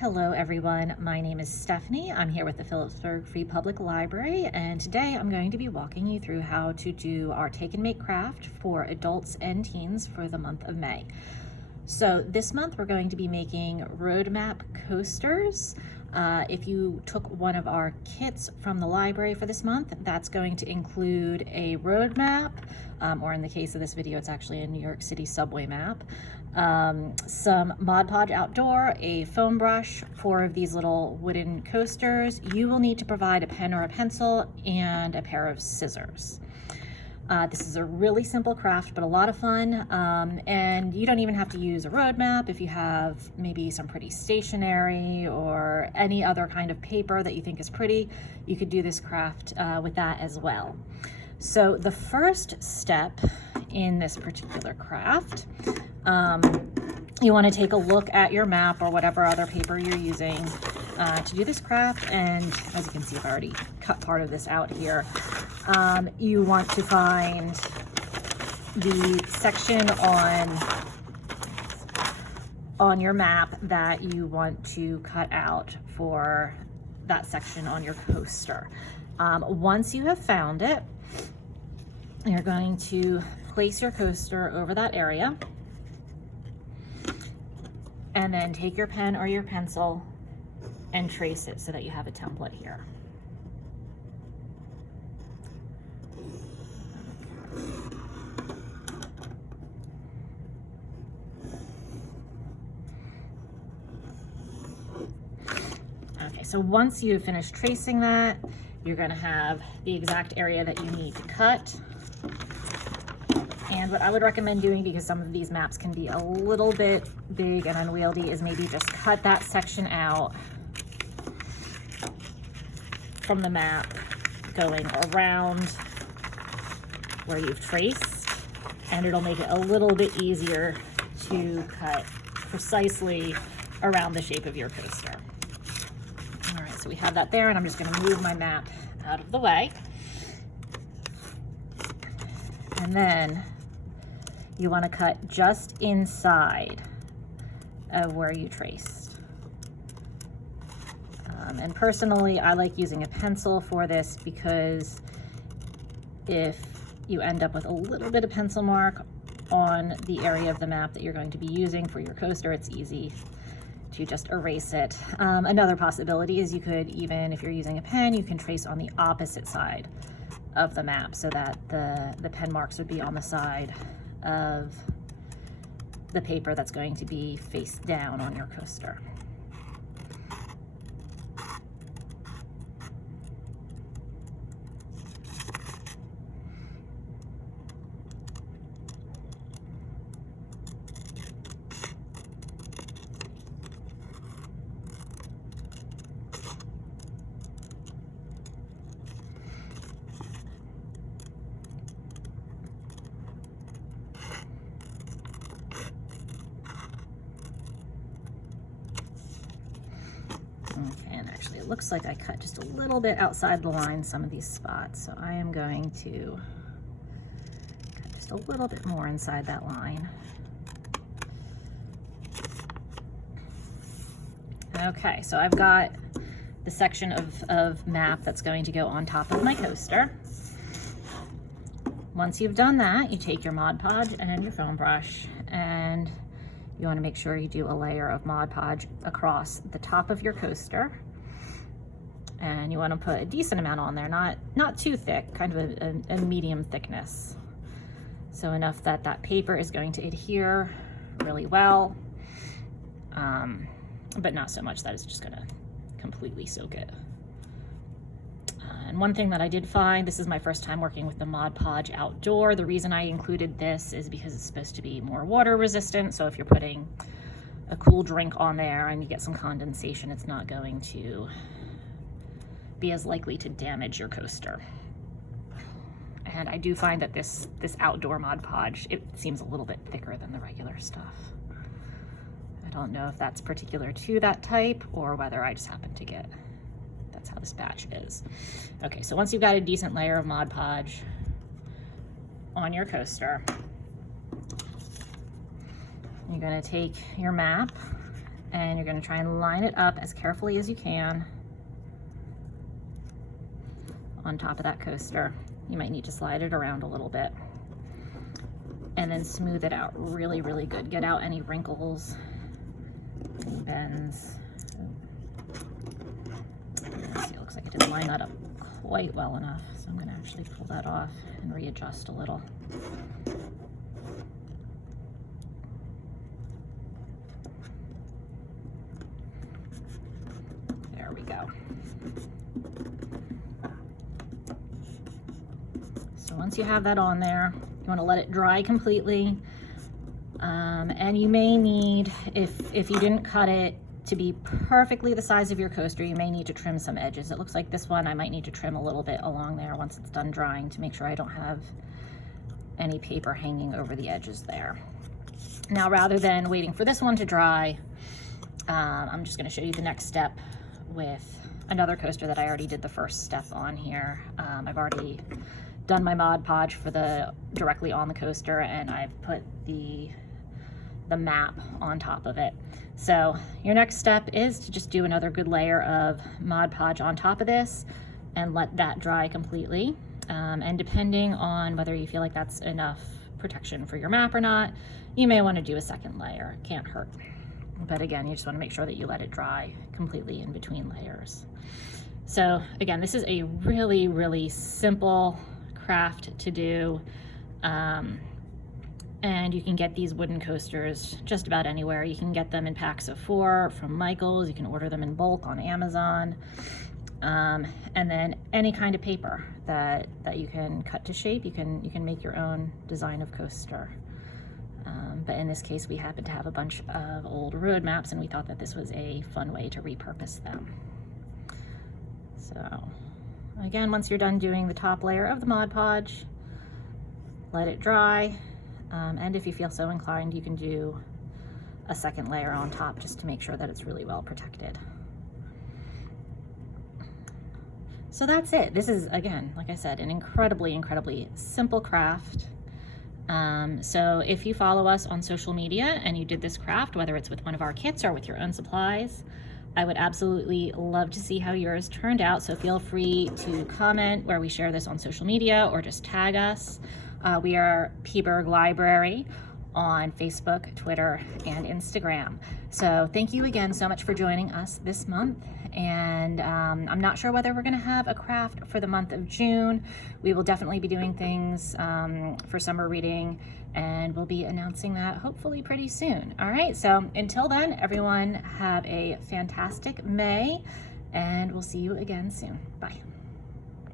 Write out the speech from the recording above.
Hello everyone, my name is Stephanie. I'm here with the Phillipsburg Free Public Library, and today I'm going to be walking you through how to do our Take and Make craft for adults and teens for the month of May. So this month we're going to be making roadmap coasters. If you took one of our kits from the library for this month, that's going to include a road map, or in the case of this video, it's actually a New York City subway map, some Mod Podge Outdoor, a foam brush, 4 of these little wooden coasters. You will need to provide a pen or a pencil and a pair of scissors. This is a really simple craft, but a lot of fun, and you don't even have to use a road map. If you have maybe some pretty stationery or any other kind of paper that you think is pretty, you could do this craft with that as well. So the first step in this particular craft, you want to take a look at your map or whatever other paper you're using to do this craft, and as you can see, I've already cut part of this out here. You want to find the section on your map that you want to cut out for that section on your coaster. Once you have found it, you're going to place your coaster over that area, and then take your pen or your pencil and trace it so that you have a template here. Okay, so once you've finished tracing that, you're going to have the exact area that you need to cut. And what I would recommend doing, because some of these maps can be a little bit big and unwieldy, is maybe just cut that section out from the map going around where you've traced, and it'll make it a little bit easier to cut precisely around the shape of your coaster. All right, so we have that there, and I'm just going to move my map out of the way. And then you want to cut just inside of where you traced. And personally, I like using a pencil for this, because if you end up with a little bit of pencil mark on the area of the map that you're going to be using for your coaster, it's easy to just erase it. Another possibility is you could, even if you're using a pen, you can trace on the opposite side of the map so that the pen marks would be on the side of the paper that's going to be face down on your coaster. Okay, and actually it looks like I cut just a little bit outside the line some of these spots, so I am going to cut just a little bit more inside that line. Okay, so I've got the section of map that's going to go on top of my coaster. Once you've done that, you take your Mod Podge and your foam brush, and you want to make sure you do a layer of Mod Podge across the top of your coaster. And you want to put a decent amount on there, not too thick, kind of a medium thickness. So enough that that paper is going to adhere really well, but not so much that it's just going to completely soak it. And one thing that I did find, this is my first time working with the Mod Podge Outdoor. The reason I included this is because it's supposed to be more water resistant. So if you're putting a cool drink on there and you get some condensation, it's not going to be as likely to damage your coaster. And I do find that this outdoor Mod Podge, it seems a little bit thicker than the regular stuff. I don't know if that's particular to that type or whether I just happen to get, that's how this batch is. Okay, so once you've got a decent layer of Mod Podge on your coaster, you're going to take your map and you're going to try and line it up as carefully as you can on top of that coaster. You might need to slide it around a little bit, and then smooth it out really, really good. Get out any wrinkles, any bends. See, it looks like it didn't line that up quite well enough, so I'm going to actually pull that off and readjust a little. There we go. So once you have that on there, you want to let it dry completely. And you may need, if you didn't cut it to be perfectly the size of your coaster, you may need to trim some edges. It looks like this one I might need to trim a little bit along there once it's done drying to make sure I don't have any paper hanging over the edges there. Now, rather than waiting for this one to dry, I'm just going to show you the next step with another coaster that I already did the first step on here. I've already done my Mod Podge for directly on the coaster, and I've put the map on top of it. So your next step is to just do another good layer of Mod Podge on top of this and let that dry completely. And depending on whether you feel like that's enough protection for your map or not, you may want to do a second layer. It can't hurt. But again, you just want to make sure that you let it dry completely in between layers. So again, this is a really, really simple craft to do. And you can get these wooden coasters just about anywhere. You can get them in packs of 4 from Michaels. You can order them in bulk on Amazon. And then any kind of paper that you can cut to shape, you can make your own design of coaster. But in this case, we happen to have a bunch of old road maps, and we thought that this was a fun way to repurpose them. So again, once you're done doing the top layer of the Mod Podge, let it dry. And if you feel so inclined, you can do a second layer on top just to make sure that it's really well protected. So that's it. This is, again, like I said, an incredibly, incredibly simple craft. So if you follow us on social media and you did this craft, whether it's with one of our kits or with your own supplies, I would absolutely love to see how yours turned out. So feel free to comment where we share this on social media or just tag us. We are Peaburg Library on Facebook, Twitter, and Instagram. So thank you again so much for joining us this month. And I'm not sure whether we're going to have a craft for the month of June. We will definitely be doing things for summer reading, and we'll be announcing that hopefully pretty soon. All right, so until then, everyone have a fantastic May, and we'll see you again soon. Bye.